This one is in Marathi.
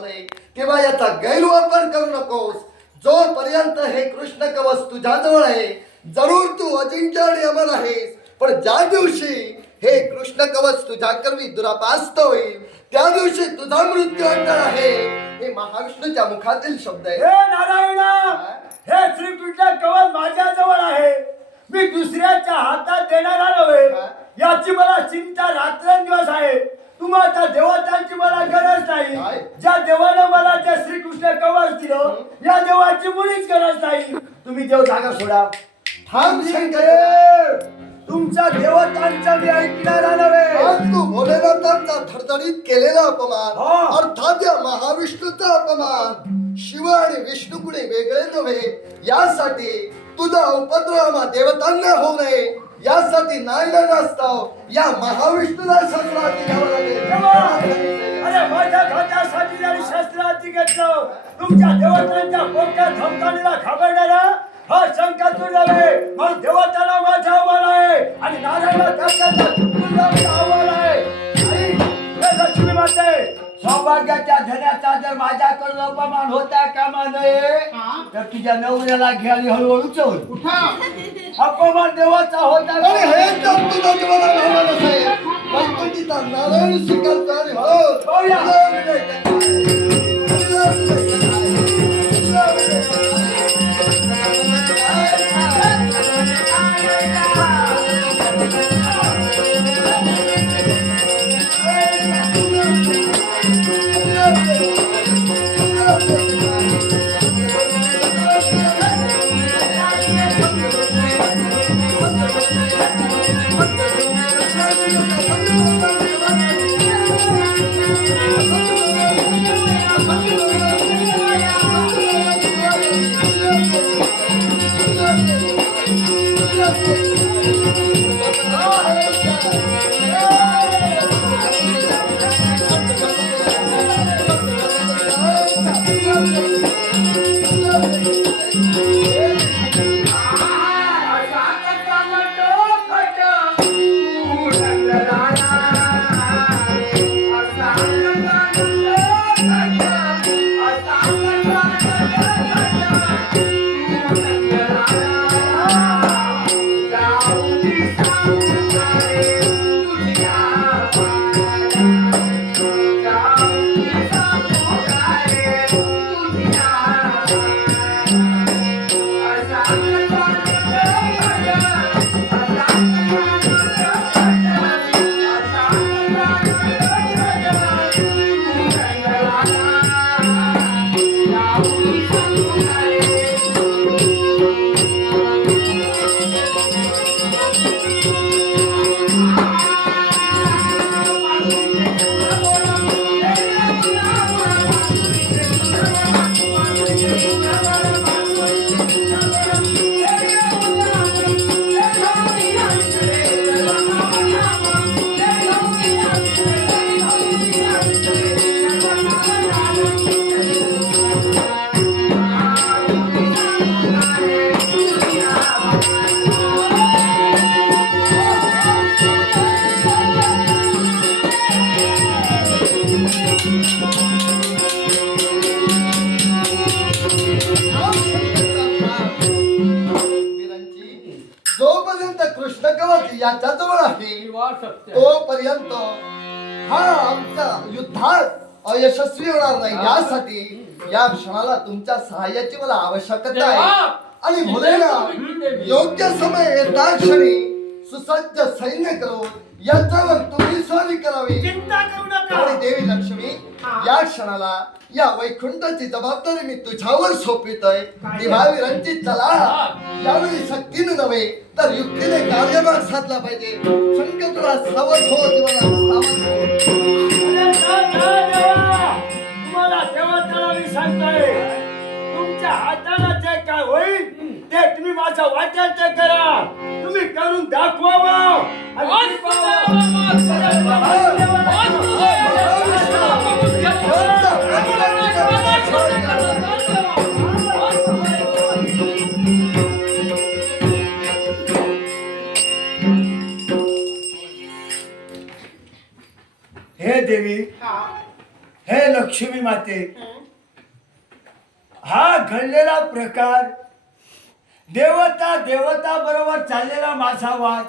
झालंय तेव्हा याचा गैरवापर करू नकोस. जोपर्यंत हे कृष्ण कवच तुझ्याजवळ आहे जरूर तू अजिंक्य आणि अमर आहेस. पण ज्या दिवशी हे कृष्ण कवच तुझ्या करवी दुरापास्त होईल त्या दिवशी तुझा मृत्यू अंतर आहे. हे महाविष्णूच्या मुखातील शब्द आहे. हे नारायणा, हे श्रीकृष्ण कवच माझ्याजवळ आहे. मी दुसऱ्याच्या हातात देणारा नव्हे. याची मला चिंता रात्रंदिवस आहे. तुम्हाला देवतांची मला गरज नाही. ज्या देवानं मला त्या श्रीकृष्ण कवच दिलं या देवाची मुळीच गरज नाही. तुम्ही देव जागा सोडा. थांब शंकर, तुमच्या देवतांचा मी ऐकणारा नव्हे. आज तू भोलेनाथांचा धडधडीत केलेला अपमान हा. अर्थात या महाविष्णूचा अपमान. शिव आणि विष्णू कुणी वेगळे नव्हे. यासाठी तुझा उपद्रव आम्हा देवतांना होऊ नये यासाठी नाईलाजास्तव या महाविष्णूला शस्त्रार्थी घ्यावं लागेल. अरे माझ्या खात्यासाठी जरी शस्त्रार्थी घेतलं तुमच्या देवतांच्या पोटात धमकानीला घाबरणारा हा शंकर नव्हे. मग देवताला माझा आव्हान आहे आणि नारायणला त्याचा आव्हान आहे. आणि हे लक्ष्मी माते, सौभाग्याच्या धन्याचा जर माझ्याकडून अपमान होता कामा नये तर तुझ्या नवऱ्याला घे आणि हळूहळू चल. अपमान देवाचा होता. आणि हे तर तुझा तुम्हाला घालवलं साहेब. वैकुंठीचा नारायण स्वीकारतो आणि जोपर्यंत कृष्ण कवच याच्या जवळ आहे तोपर्यंत हा आमचा युद्धात अयशस्वी होणार नाही. यासाठी या क्षणाला तुमच्या सहाय्याची मला आवश्यकता आहे. आणि भोलेनाथ योग्य समय येता क्षणी सुसज्ज सैन्य करून याच्यावर तुम्ही स्वारी करावी. चिंता करू नका. आणि देवी लक्ष्मी या क्षणाला या वैकुंठाची जबाबदारी मी तुझ्यावर सोपवितोय. दिवावीरांची चला यावेळी शक्तीने नव्हे तर युक्तीने कार्यभाग साधला पाहिजे. शंकर तुला सावध हो, तुम्हाला सावध हो. तुम्हाला देवताला मी सांगतोय तुमच्या हाताला जे काय होईल ते तुम्ही माझं वाटेल ते करा. तुम्ही करून दाखवावं. हे देवी, हे लक्ष्मी. लक्ष्मी माते, हा घडलेला प्रकार देवता बरोबर चाललेला माझा वाद